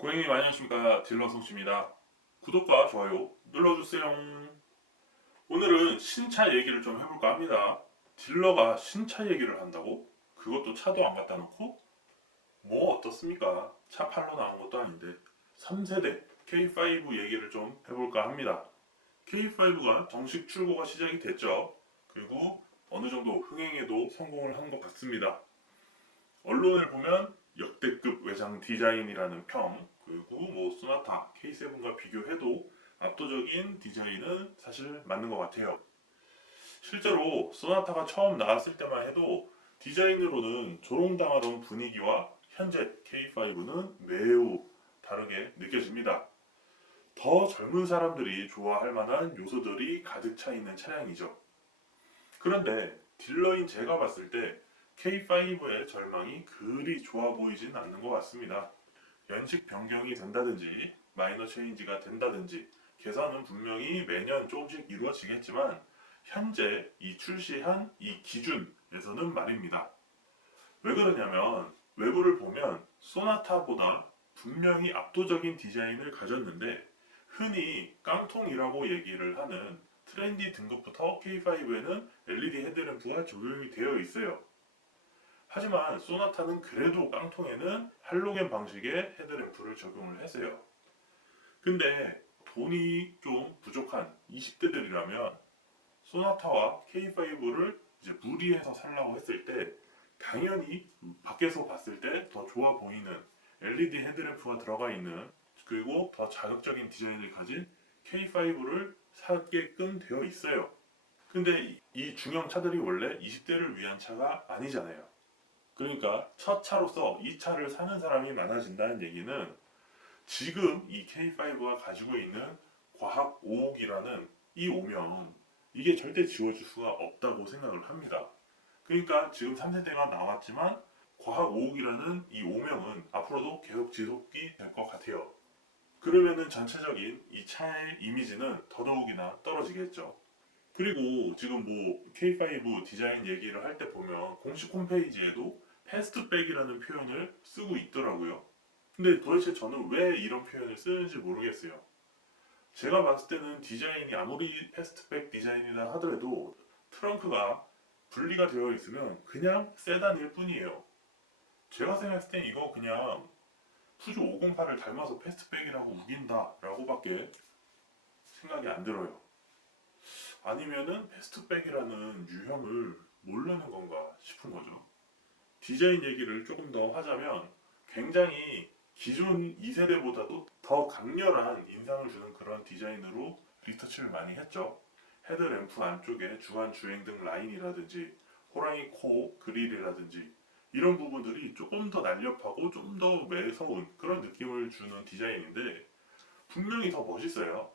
고객님 안녕하십니까. 딜러 송씨입니다. 구독과 좋아요 눌러주세요. 오늘은 신차 얘기를 좀 해볼까 합니다. 딜러가 신차 얘기를 한다고? 그것도 차도 안 갖다 놓고? 뭐 어떻습니까? 차 팔러 나온 것도 아닌데. 3세대 K5 얘기를 좀 해볼까 합니다. K5가 정식 출고가 시작이 됐죠. 그리고 어느 정도 흥행에도 성공을 한 것 같습니다. 언론을 보면 역대급 외장 디자인이라는 평, 그리고 뭐 소나타 K7과 비교해도 압도적인 디자인은 사실 맞는 것 같아요. 실제로 소나타가 처음 나왔을 때만 해도 디자인으로는 조롱당하던 분위기와 현재 K5는 매우 다르게 느껴집니다. 더 젊은 사람들이 좋아할 만한 요소들이 가득 차 있는 차량이죠. 그런데 딜러인 제가 봤을 때 K5의 절망이 그리 좋아 보이진 않는 것 같습니다. 연식 변경이 된다든지 마이너 체인지가 된다든지 개선은 분명히 매년 조금씩 이루어지겠지만 현재 이 출시한 이 기준에서는 말입니다. 왜 그러냐면 외부를 보면 소나타보다 분명히 압도적인 디자인을 가졌는데 흔히 깡통이라고 얘기를 하는 트렌디 등급부터 K5에는 LED 헤드램프가 적용이 되어 있어요. 하지만 소나타는 그래도 깡통에는 할로겐 방식의 헤드램프를 적용을 했어요. 근데 돈이 좀 부족한 20대들이라면 소나타와 K5를 이제 무리해서 살라고 했을 때 당연히 밖에서 봤을 때 더 좋아 보이는 LED 헤드램프가 들어가 있는 그리고 더 자극적인 디자인을 가진 K5를 사게끔 되어 있어요. 근데 이 중형 차들이 원래 20대를 위한 차가 아니잖아요. 그러니까 첫 차로서 이 차를 사는 사람이 많아진다는 얘기는 지금 이 K5가 가지고 있는 과학 오옥이라는 이 오명 이게 절대 지워질 수가 없다고 생각을 합니다. 그러니까 지금 3세대가 나왔지만 과학 오옥이라는 이 오명은 앞으로도 계속 지속이 될 것 같아요. 그러면은 전체적인 이 차의 이미지는 더더욱이나 떨어지겠죠. 그리고 지금 뭐 K5 디자인 얘기를 할 때 보면 공식 홈페이지에도 패스트백이라는 표현을 쓰고 있더라고요. 근데 도대체 저는 왜 이런 표현을 쓰는지 모르겠어요. 제가 봤을 때는 디자인이 아무리 패스트백 디자인이라 하더라도 트렁크가 분리가 되어 있으면 그냥 세단일 뿐이에요. 제가 생각했을 땐 이거 그냥 푸조 508을 닮아서 패스트백이라고 우긴다라고밖에 생각이 안 들어요. 아니면은 패스트백이라는 유형을 모르는 건가 싶은 거죠. 디자인 얘기를 조금 더 하자면 굉장히 기존 2세대보다도 더 강렬한 인상을 주는 그런 디자인으로 리터치를 많이 했죠. 헤드램프 안쪽에 주간 주행등 라인이라든지 호랑이 코 그릴이라든지 이런 부분들이 조금 더 날렵하고 좀 더 매서운 그런 느낌을 주는 디자인인데 분명히 더 멋있어요.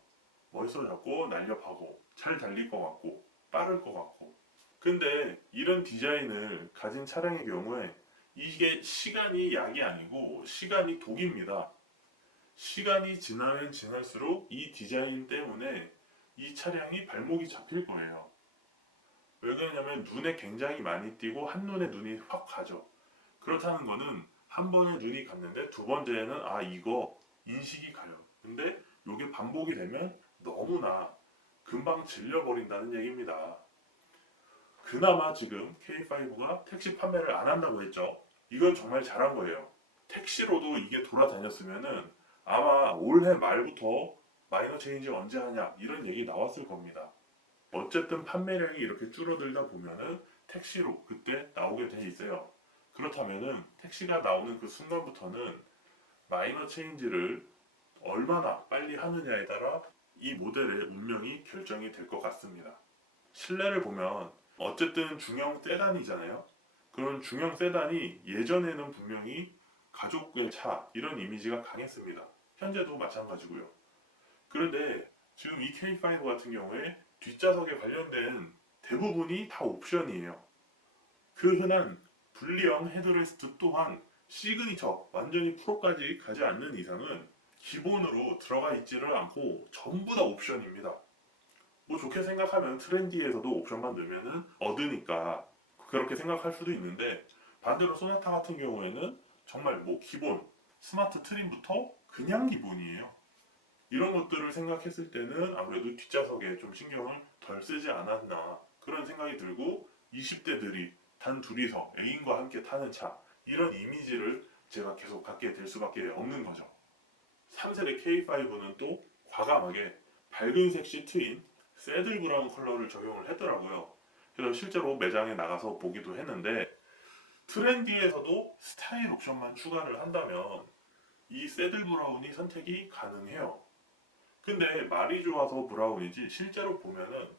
멋있어졌고 날렵하고 잘 달릴 것 같고 빠를 것 같고 근데 이런 디자인을 가진 차량의 경우에 이게 시간이 약이 아니고 시간이 독입니다. 시간이 지나면 지날수록 이 디자인 때문에 이 차량이 발목이 잡힐 거예요. 왜 그러냐면 눈에 굉장히 많이 띄고 한눈에 눈이 확 가죠. 그렇다는 거는 한 번에 눈이 갔는데 두 번째에는 아 이거 인식이 가요. 근데 이게 반복이 되면 너무나 금방 질려버린다는 얘기입니다. 그나마 지금 K5가 택시 판매를 안 한다고 했죠. 이건 정말 잘한 거예요. 택시로도 이게 돌아다녔으면은 아마 올해 말부터 마이너 체인지 언제 하냐 이런 얘기 나왔을 겁니다. 어쨌든 판매량이 이렇게 줄어들다 보면은 택시로 그때 나오게 돼 있어요. 그렇다면은 택시가 나오는 그 순간부터는 마이너 체인지를 얼마나 빨리 하느냐에 따라 이 모델의 운명이 결정이 될 것 같습니다. 실내를 보면 어쨌든 중형 세단이잖아요. 그런 중형 세단이 예전에는 분명히 가족의 차 이런 이미지가 강했습니다. 현재도 마찬가지고요. 그런데 지금 이 K5 같은 경우에 뒷좌석에 관련된 대부분이 다 옵션이에요. 그 흔한 분리형 헤드레스트 또한 시그니처 완전히 프로까지 가지 않는 이상은 기본으로 들어가 있지를 않고 전부 다 옵션입니다. 뭐 좋게 생각하면 트렌디에서도 옵션만 넣으면 얻으니까 그렇게 생각할 수도 있는데 반대로 소나타 같은 경우에는 정말 뭐 기본 스마트 트림부터 그냥 기본이에요. 이런 것들을 생각했을 때는 아무래도 뒷좌석에 좀 신경을 덜 쓰지 않았나 그런 생각이 들고 20대들이 단 둘이서 애인과 함께 타는 차 이런 이미지를 제가 계속 갖게 될 수밖에 없는 거죠. 3세대 K5는 또 과감하게 밝은색 시트인 새들 브라운 컬러를 적용을 했더라고요. 그래서 실제로 매장에 나가서 보기도 했는데 트렌디에서도 스타일 옵션만 추가를 한다면 이 새들 브라운이 선택이 가능해요. 근데 말이 좋아서 브라운이지 실제로 보면은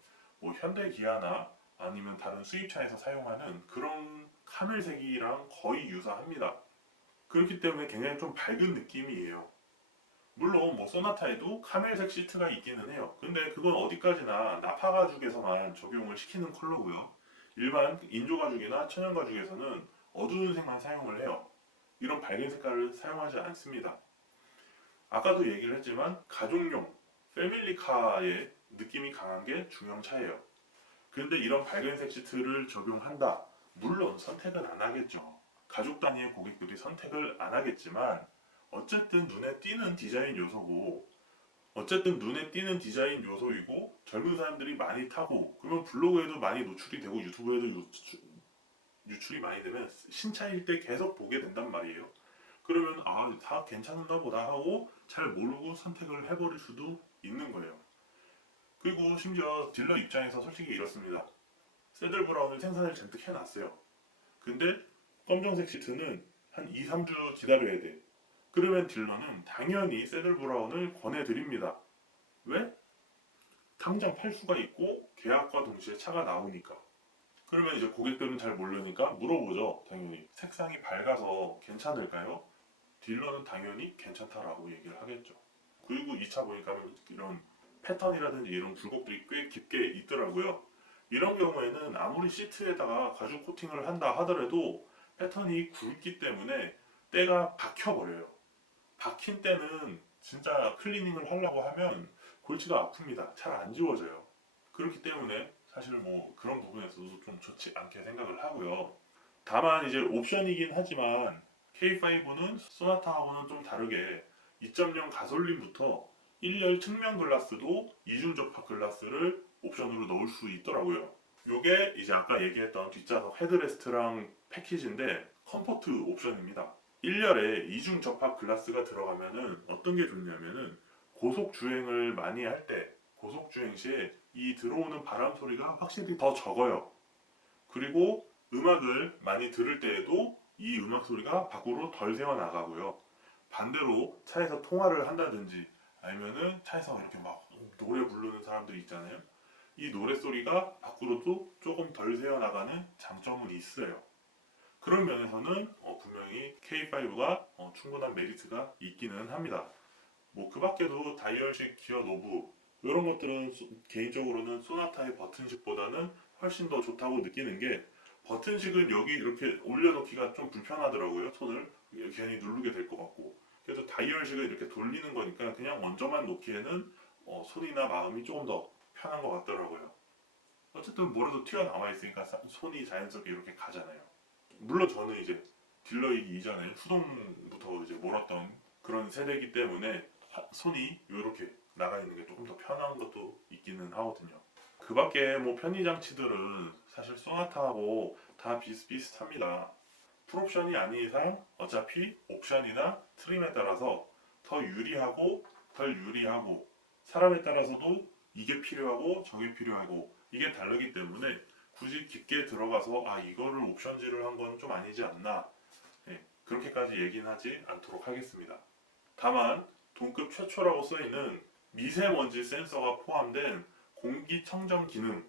뭐 현대 기아나 아니면 다른 수입차에서 사용하는 그런 카멜색이랑 거의 유사합니다. 그렇기 때문에 굉장히 좀 밝은 느낌이에요. 물론 뭐 소나타에도 카멜색 시트가 있기는 해요. 근데 그건 어디까지나 나파 가죽에서만 적용을 시키는 컬러고요. 일반 인조 가죽이나 천연 가죽에서는 어두운 색만 사용을 해요. 이런 밝은 색깔을 사용하지 않습니다. 아까도 얘기를 했지만 가족용 패밀리카의 느낌이 강한 게 중형차예요. 근데 이런 밝은색 시트를 적용한다. 물론 선택은 안 하겠죠. 가족 단위의 고객들이 선택을 안 하겠지만 어쨌든 눈에 띄는 디자인 요소고 젊은 사람들이 많이 타고 그러면 블로그에도 많이 노출이 되고 유튜브에도 유출이 많이 되면 신차일 때 계속 보게 된단 말이에요. 그러면 다 괜찮은가 보다 하고 잘 모르고 선택을 해버릴 수도 있는 거예요. 그리고 심지어 딜러 입장에서 솔직히 이렇습니다. 새들 브라운을 생산을 잔뜩 해놨어요. 근데 검정색 시트는 한 2, 3주 기다려야 돼. 그러면 딜러는 당연히 새들 브라운을 권해드립니다. 왜? 당장 팔 수가 있고 계약과 동시에 차가 나오니까. 그러면 이제 고객들은 잘 모르니까 물어보죠. 당연히 색상이 밝아서 괜찮을까요? 딜러는 당연히 괜찮다라고 얘기를 하겠죠. 그리고 이 차 보니까 이런 패턴이라든지 이런 굴곡들이 꽤 깊게 있더라고요. 이런 경우에는 아무리 시트에다가 가죽 코팅을 한다 하더라도 패턴이 굵기 때문에 때가 박혀버려요. 박힌 때는 진짜 클리닝을 하려고 하면 골치가 아픕니다. 잘 안 지워져요. 그렇기 때문에 사실 뭐 그런 부분에서도 좀 좋지 않게 생각을 하고요. 다만 이제 옵션이긴 하지만 K5는 소나타하고는 좀 다르게 2.0 가솔린부터 1열 측면 글라스도 이중 접합 글라스를 옵션으로 넣을 수 있더라고요. 요게 이제 아까 얘기했던 뒷좌석 헤드레스트랑 패키지인데 컴포트 옵션입니다. 1열에 이중 접합 글라스가 들어가면은 어떤 게 좋냐면은 고속 주행을 많이 할 때 고속 주행 시에 이 들어오는 바람 소리가 확실히 더 적어요. 그리고 음악을 많이 들을 때에도 이 음악 소리가 밖으로 덜 새어 나가고요. 반대로 차에서 통화를 한다든지 아니면은 차에서 이렇게 막 노래 부르는 사람들 있잖아요. 이 노래 소리가 밖으로도 조금 덜 새어 나가는 장점은 있어요. 그런 면에서는 분명히 K5가 충분한 메리트가 있기는 합니다. 뭐 그 밖에도 다이얼식 기어 노브 이런 것들은 개인적으로는 소나타의 버튼식보다는 훨씬 더 좋다고 느끼는 게 버튼식은 여기 이렇게 올려놓기가 좀 불편하더라고요. 손을 괜히 누르게 될 것 같고 그래서 다이얼식을 이렇게 돌리는 거니까 그냥 먼저만 놓기에는 손이나 마음이 조금 더 편한 것 같더라고요. 어쨌든 뭐라도 튀어나와 있으니까 손이 자연스럽게 이렇게 가잖아요. 물론 저는 이제 딜러이기 이전에 수동부터 이제 몰았던 그런 세대이기 때문에 손이 이렇게 나가 있는 게 조금 더 편한 것도 있기는 하거든요. 그 밖에 뭐 편의 장치들은 사실 소나타하고 다 비슷비슷합니다. 풀옵션이 아닌 이상 어차피 옵션이나 트림에 따라서 더 유리하고 덜 유리하고 사람에 따라서도 이게 필요하고 저게 필요하고 이게 다르기 때문에 굳이 깊게 들어가서 이거를 옵션질을 한 건 좀 아니지 않나 그렇게까지 얘기는 하지 않도록 하겠습니다. 다만 동급 최초라고 써있는 미세먼지 센서가 포함된 공기청정 기능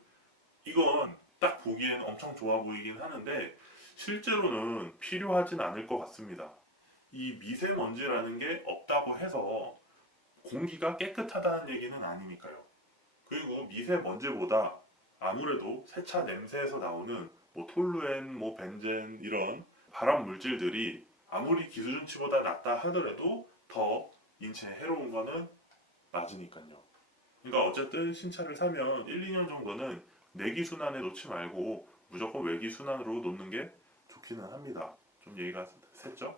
이건 딱 보기엔 엄청 좋아 보이긴 하는데 실제로는 필요하진 않을 것 같습니다. 이 미세먼지라는 게 없다고 해서 공기가 깨끗하다는 얘기는 아니니까요. 그리고 미세먼지보다 아무래도 세차 냄새에서 나오는 뭐 톨루엔, 뭐 벤젠 이런 발암 물질들이 아무리 기술준치보다 낫다 하더라도 더 인체에 해로운 거는 맞으니까요. 그러니까 어쨌든 신차를 사면 1, 2년 정도는 내기 순환에 놓지 말고 무조건 외기 순환으로 놓는 게 좋기는 합니다. 좀 얘기가 샜죠?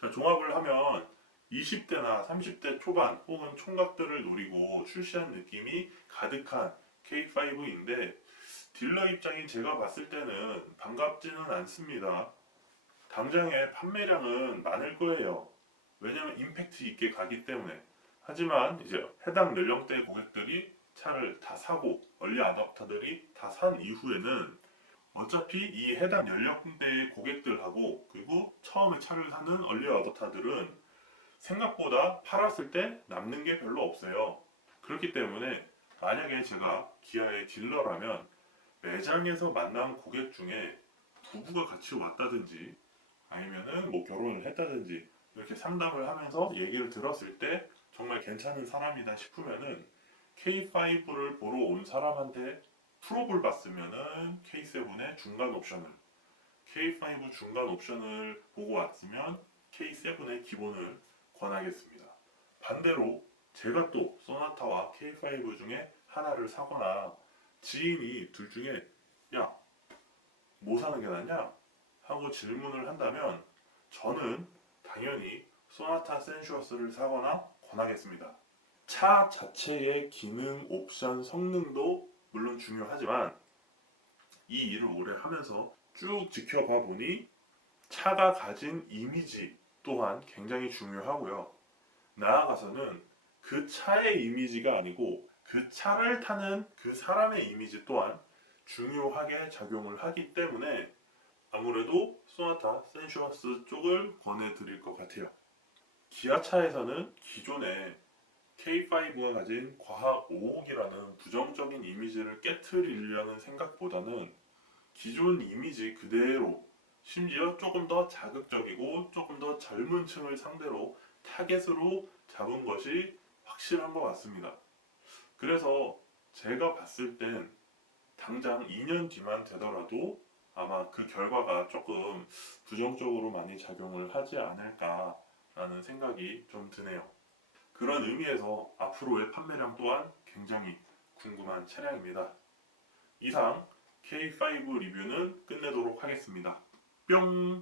자, 종합을 하면 20대나 30대 초반 혹은 총각들을 노리고 출시한 느낌이 가득한 K5인데 딜러 입장인 제가 봤을 때는 반갑지는 않습니다. 당장의 판매량은 많을 거예요. 왜냐면 임팩트 있게 가기 때문에. 하지만 이제 해당 연령대 고객들이 차를 다 사고 얼리 아답터들이 다 산 이후에는 어차피 이 해당 연령대의 고객들하고 그리고 처음에 차를 사는 얼리 아답터들은 생각보다 팔았을 때 남는 게 별로 없어요. 그렇기 때문에 만약에 제가 기아의 딜러라면 매장에서 만난 고객 중에 부부가 같이 왔다든지 아니면은 뭐 결혼을 했다든지 이렇게 상담을 하면서 얘기를 들었을 때 정말 괜찮은 사람이다 싶으면은 K5를 보러 온 사람한테 풀업을 받으면은 K7의 중간 옵션을 K5 중간 옵션을 보고 왔으면 K7의 기본을 권하겠습니다. 반대로 제가 또 소나타와 K5 중에 하나를 사거나 지인이 둘 중에 야, 뭐 사는 게 낫냐? 하고 질문을 한다면 저는 당연히 소나타 센슈어스를 사거나 권하겠습니다. 차 자체의 기능, 옵션, 성능도 물론 중요하지만 이 일을 오래 하면서 쭉 지켜봐 보니 차가 가진 이미지 또한 굉장히 중요하고요. 나아가서는 그 차의 이미지가 아니고 그 차를 타는 그 사람의 이미지 또한 중요하게 작용을 하기 때문에 아무래도 소나타 센슈어스 쪽을 권해드릴 것 같아요. 기아차에서는 기존의 K5가 가진 과학 오목이라는 부정적인 이미지를 깨트리려는 생각보다는 기존 이미지 그대로 심지어 조금 더 자극적이고 조금 더 젊은 층을 상대로 타겟으로 잡은 것이 확실한 것 같습니다. 그래서 제가 봤을 땐 당장 2년 뒤만 되더라도 아마 그 결과가 조금 부정적으로 많이 작용을 하지 않을까라는 생각이 좀 드네요. 그런 의미에서 앞으로의 판매량 또한 굉장히 궁금한 차량입니다. 이상 K5 리뷰는 끝내도록 하겠습니다. 뿅!